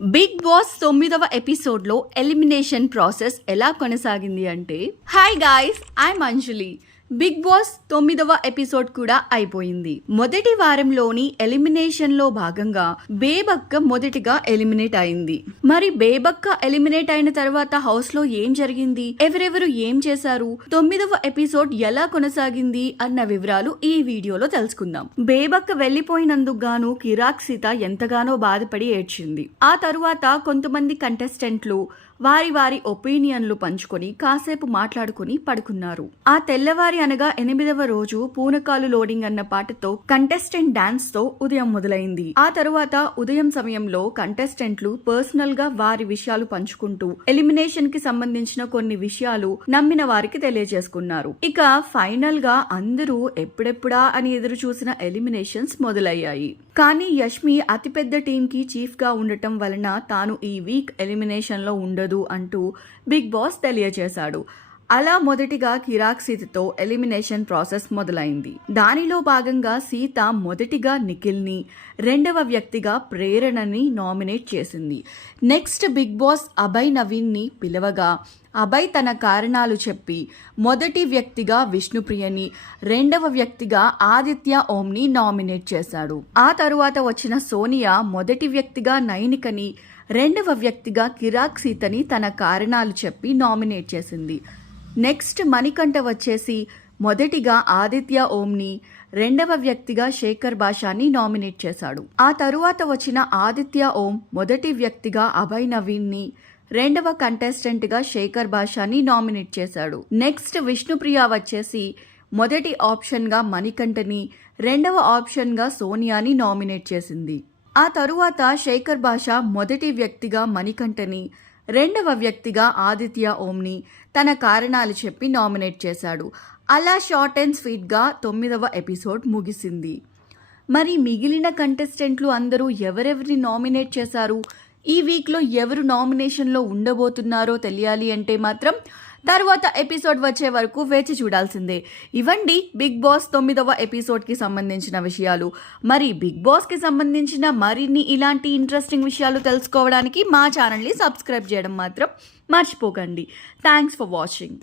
Big Boss 9వ ఎపిసోడ్లో elimination process ఎలా కొనసాగింది అంటే, hi guys, I'm Anjali. Bigg Boss 9వ ఎపిసోడ్ కూడా అయిపోయింది. మొదటి వారంలోని ఎలిమినేషన్ లో భాగంగా బేబక్క మొదటిగా ఎలిమినేట్ అయింది. మరి బేబక్క ఎలిమినేట్ అయిన తర్వాత హౌస్ లో ఏం జరిగింది, ఎవరెవరు ఏం చేశారు, 9వ ఎపిసోడ్ ఎలా కొనసాగింది అన్న వివరాలు ఈ వీడియోలో తెలుసుకుందాం. బేబక్క వెళ్లిపోయినందుకు గాను కిరాక్ సీత ఎంతగానో బాధపడి ఏడ్చింది. ఆ తరువాత కొంతమంది కంటెస్టెంట్లు వారి వారి ఒపీనియన్లు పంచుకొని కాసేపు మాట్లాడుకుని పడుకున్నారు. ఆ తెల్లవారి అనగా 8వ రోజు పూనకాలు లోడింగ్ అన్న పాటతో కంటెస్టెంట్ డాన్స్ తో ఉదయం మొదలైంది. ఆ తరువాత ఉదయం సమయంలో కంటెస్టెంట్లు పర్సనల్ గా వారి విషయాలు పంచుకుంటూ ఎలిమినేషన్ కి సంబంధించిన కొన్ని విషయాలు నమ్మిన వారికి తెలియజేసుకున్నారు. ఇక ఫైనల్ గా అందరూ ఎప్పుడెప్పుడా అని ఎదురు చూసిన ఎలిమినేషన్స్ మొదలయ్యాయి. కానీ యష్మి అతిపెద్ద టీం కి చీఫ్ గా ఉండటం వలన తాను ఈ వీక్ ఎలిమినేషన్ లో ఉండదు అంటూ బిగ్ బాస్ తెలియజేశాడు. అలా మొదటిగా కిరాక్ సీతతో ఎలిమినేషన్ ప్రాసెస్ మొదలైంది. దానిలో భాగంగా సీత మొదటిగా నిఖిల్ని, రెండవ వ్యక్తిగా ప్రేరణని నామినేట్ చేసింది. నెక్స్ట్ బిగ్ బాస్ అభయ్ నవీన్ని పిలవగా అభయ్ తన కారణాలు చెప్పి మొదటి వ్యక్తిగా విష్ణుప్రియని, రెండవ వ్యక్తిగా ఆదిత్య ఓంని నామినేట్ చేశాడు. ఆ తరువాత వచ్చిన సోనియా మొదటి వ్యక్తిగా నైనికని, రెండవ వ్యక్తిగా కిరాక్ సీతని తన కారణాలు చెప్పి నామినేట్ చేసింది. నెక్స్ట్ మణికంఠ వచ్చేసి మొదటిగా ఆదిత్య ఓంని, రెండవ వ్యక్తిగా శేఖర్ భాషాని నామినేట్ చేశాడు. ఆ తరువాత వచ్చిన ఆదిత్య ఓం మొదటి వ్యక్తిగా అభయ్ నవీన్ని, రెండవ కంటెస్టెంట్ గా శేఖర్ భాషాని నామినేట్ చేశాడు. నెక్స్ట్ విష్ణుప్రియ వచ్చేసి మొదటి ఆప్షన్ గా మణికంఠని, రెండవ ఆప్షన్ గా సోనియాని నామినేట్ చేసింది. ఆ తరువాత శేఖర్ భాష మొదటి వ్యక్తిగా మణికంఠని, రెండవ వ్యక్తిగా ఆదిత్య ఓంని తన కారణాలు చెప్పి నామినేట్ చేశాడు. అలా షార్ట్ అండ్ స్వీట్గా 9వ ఎపిసోడ్ ముగిసింది. మరి మిగిలిన కంటెస్టెంట్లు అందరూ ఎవరెవరిని నామినేట్ చేశారు, ఈ వీక్లో ఎవరు నామినేషన్లో ఉండబోతున్నారో తెలియాలి అంటే మాత్రం తర్వాత ఎపిసోడ్ వచ్చే వరకు వేచి చూడాల్సిందే. ఇవండి బిగ్ బాస్ 9వ ఎపిసోడ్కి సంబంధించిన విషయాలు. మరి బిగ్ బాస్కి సంబంధించిన మరిన్ని ఇలాంటి ఇంట్రెస్టింగ్ విషయాలు తెలుసుకోవడానికి మా ఛానల్ని సబ్స్క్రైబ్ చేయడం మాత్రం మర్చిపోకండి. Thanks for watching.